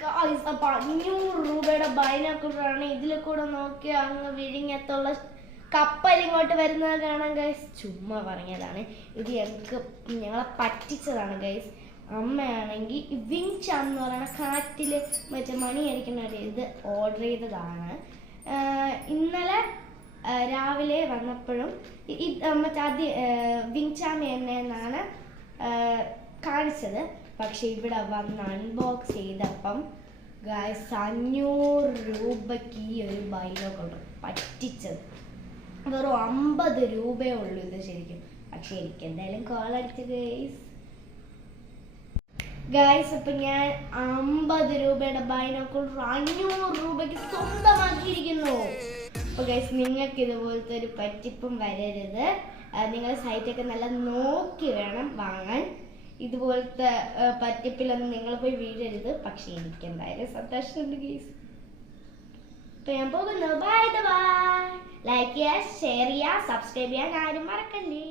Guys അപ്പൊ അഞ്ഞൂറ് രൂപയുടെ ബൈനോക്കുലറാണ് ഇതിൽ കൂടെ നോക്കി അങ്ങ് വിഴിഞ്ഞത്തുള്ള കപ്പൽ ഇങ്ങോട്ട് വരുന്നത് കാണാൻ ഗൈസ് ചുമ്മാ പറഞ്ഞതാണ്. ഇത് ഞങ്ങൾക്ക് ഞങ്ങളെ പറ്റിച്ചതാണ് ഗൈസ് അമ്മയാണെങ്കിൽ വിങ്ച എന്ന് പറയുന്ന കാറ്റിൽ മറ്റേ മണി അടിക്കുന്ന ഒരു ഇത് ഓർഡർ ചെയ്തതാണ്. ഇന്നലെ രാവിലെ വന്നപ്പോഴും മറ്റേ അതി വിങ്ചാമി എന്നെ എന്നാണ് കാണിച്ചത്. പക്ഷെ ഇവിടെ വന്ന് അൺബോക്സ് ചെയ്തപ്പം ഗായ്സ് അഞ്ഞൂറ് രൂപയ്ക്ക് ഈ ഒരു ബൈലോ കൊണ്ട് പറ്റിച്ചത്. വെറും അമ്പത് രൂപയേ ഉള്ളൂ ഇത് ശരിക്കും. പക്ഷെ എനിക്ക് എന്തായാലും കോൾ അടിച്ചു ഗൈസ് ഗൈസ് ഇപ്പൊ ഞാൻ അമ്പത് രൂപയുടെ ബൈനോക്കുലർ അഞ്ഞൂറ് രൂപയ്ക്ക് സ്വന്തമാക്കിയിരിക്കുന്നു. അപ്പൊ ഗൈസ് നിങ്ങൾക്ക് ഇതുപോലത്തെ ഒരു പറ്റിപ്പും വരരുത്. നിങ്ങളുടെ സൈറ്റൊക്കെ നല്ല നോക്കി വേണം വാങ്ങാൻ. ഇതുപോലത്തെ പറ്റിപ്പിലൊന്നും നിങ്ങൾ പോയി വീഴരുത്. പക്ഷെ എനിക്ക് എന്തായാലും സന്തോഷമുണ്ട് ഗീസ് ഞാൻ പോകുന്നു. ബൈ ബൈ ലൈക്ക് ചെയ്യുക ഷെയർ ചെയ്യുക സബ്സ്ക്രൈബ് ചെയ്യാൻ ആരും മറക്കല്ലേ.